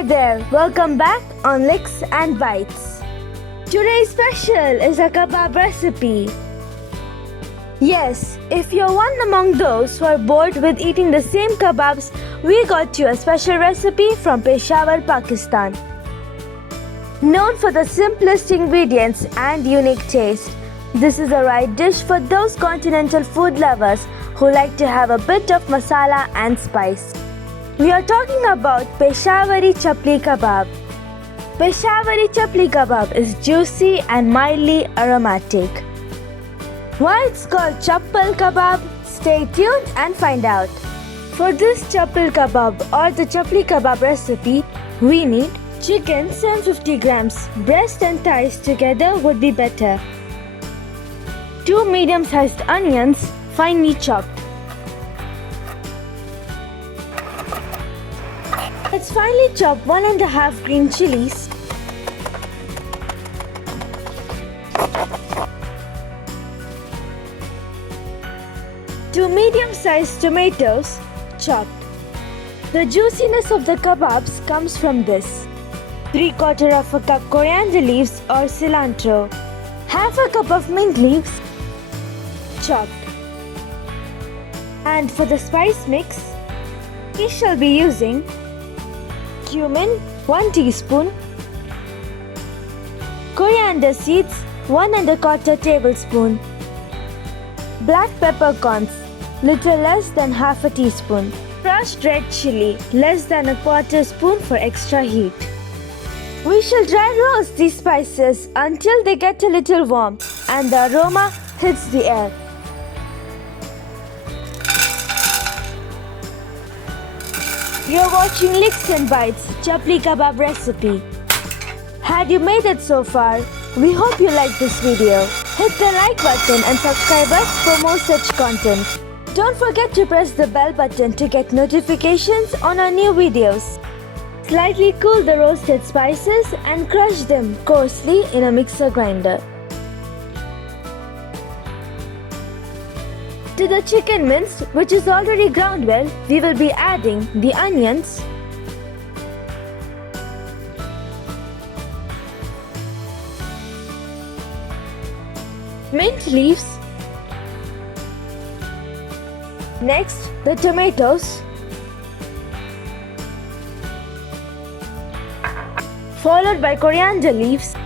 Hi there, welcome back on Licks and Bites. Today's special is a kebab recipe. Yes, if you're one among those who are bored with eating the same kebabs, we got you a special recipe from Peshawar, Pakistan. Known for the simplest ingredients and unique taste, this is the right dish for those continental food lovers who like to have a bit of masala and spice. We are talking about Peshawari Chapli Kabab. Peshawari Chapli Kabab is juicy and mildly aromatic. Why it's called Chappal Kabab? Stay tuned and find out. For this Chappal Kabab or the Chapli Kabab recipe, we need chicken 750 grams. Breast and thighs together would be better. 2 medium-sized onions, finely chopped. Let's finely chop 1½ green chilies, 2 medium-sized tomatoes chopped. The juiciness of the kebabs comes from this: 3/4 cup coriander leaves or cilantro, half a cup of mint leaves chopped. And for the spice mix, we shall be using cumin 1 teaspoon, coriander seeds 1¼ tablespoon, black peppercorns little less than ½ teaspoon, crushed red chili less than ¼ spoon for extra heat. We shall dry roast these spices until they get a little warm and the aroma hits the air. You're watching Licks and Bites Chapli Kabab recipe. Had you made it so far, we hope you liked this video. Hit the like button and subscribe us for more such content. Don't forget to press the bell button to get notifications on our new videos. Slightly cool the roasted spices and crush them coarsely in a mixer grinder. To the chicken mince, which is already ground well, we will be adding the onions, mint leaves, next the tomatoes, followed by coriander leaves,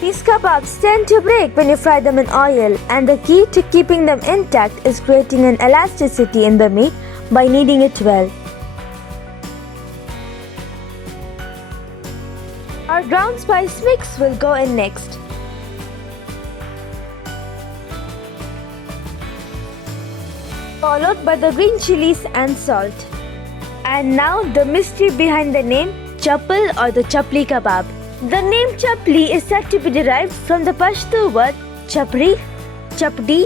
These kebabs tend to break when you fry them in oil, and the key to keeping them intact is creating an elasticity in the meat by kneading it well. Our ground spice mix will go in next. Followed by the green chilies and salt. And now the mystery behind the name Chappal or the Chapli Kabab. The name Chapli is said to be derived from the Pashto word chapri, chapdi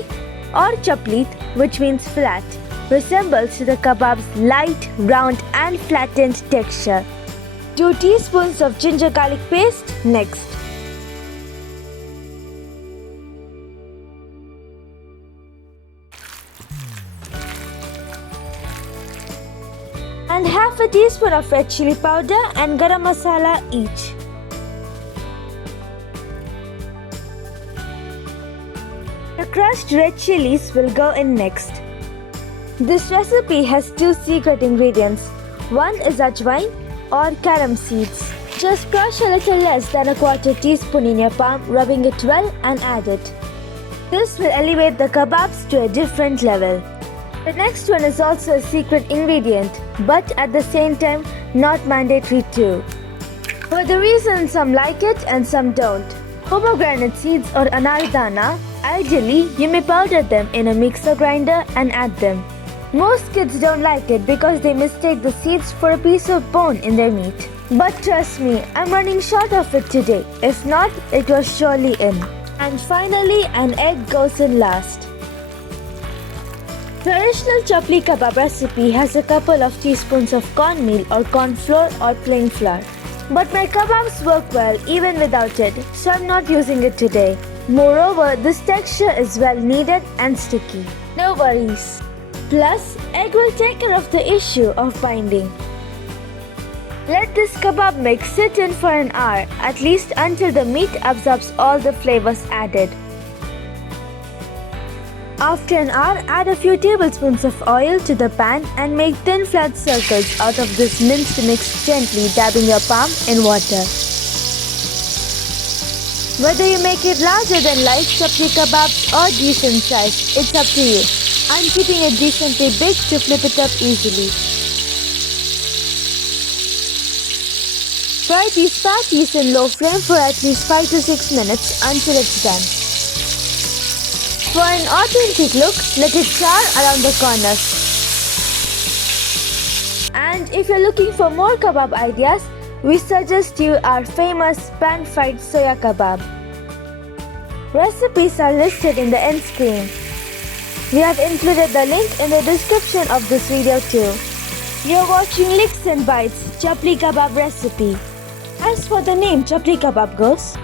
or chaplit, which means flat, resembles to the kebab's light, round and flattened texture. 2 teaspoons of ginger garlic paste next. And ½ teaspoon of red chili powder and garam masala each. The crushed red chilies will go in next. This recipe has 2 secret ingredients. One is ajwain or carom seeds. Just crush a little less than ¼ teaspoon in your palm, rubbing it well and add it. This will elevate the kebabs to a different level. The next one is also a secret ingredient, but at the same time not mandatory too. For the reason some like it and some don't. Pomegranate seeds or anardana, ideally you may powder them in a mixer grinder and add them. Most kids don't like it because they mistake the seeds for a piece of bone in their meat. But trust me, I'm running short of it today. If not, it was surely in. And finally, an egg goes in last. Traditional Chapli Kabab recipe has a couple of teaspoons of cornmeal or corn flour or plain flour. But my kebabs work well even without it, so I'm not using it today. Moreover, this texture is well kneaded and sticky. No worries. Plus, egg will take care of the issue of binding. Let this kebab mix sit in for an hour, at least until the meat absorbs all the flavors added. After an hour, add a few tablespoons of oil to the pan and make thin flat circles out of this minced mix, gently dabbing your palm in water. Whether you make it larger than life chapli kebabs or decent size, it's up to you. I'm keeping it decently big to flip it up easily. Fry these patties in low flame for at least 5 to 6 minutes until it's done. For an authentic look, let it char around the corners. And if you're looking for more kebab ideas, we suggest you our famous pan-fried soya kebab. Recipes are listed in the end screen. We have included the link in the description of this video too. You're watching Licks and Bites Chapli Kebab recipe. As for the name Chapli Kebab goes,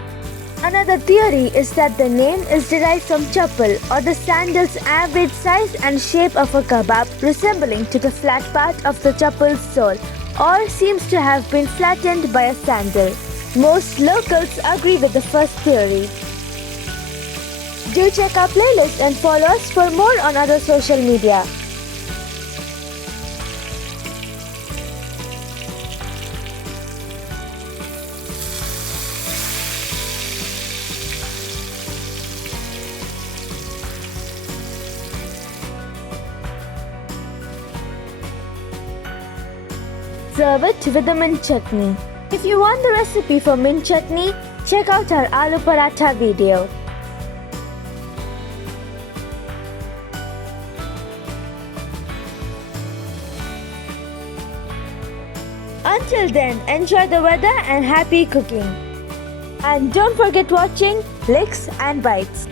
another theory is that the name is derived from chappal, or the sandal's average size and shape of a kebab, resembling to the flat part of the chappal's sole, or seems to have been flattened by a sandal. Most locals agree with the first theory. Do check our playlist and follow us for more on other social media. Serve it with the mint chutney. If you want the recipe for mint chutney, check out our aloo paratha video. Until then, enjoy the weather and happy cooking. And don't forget watching Licks and Bites.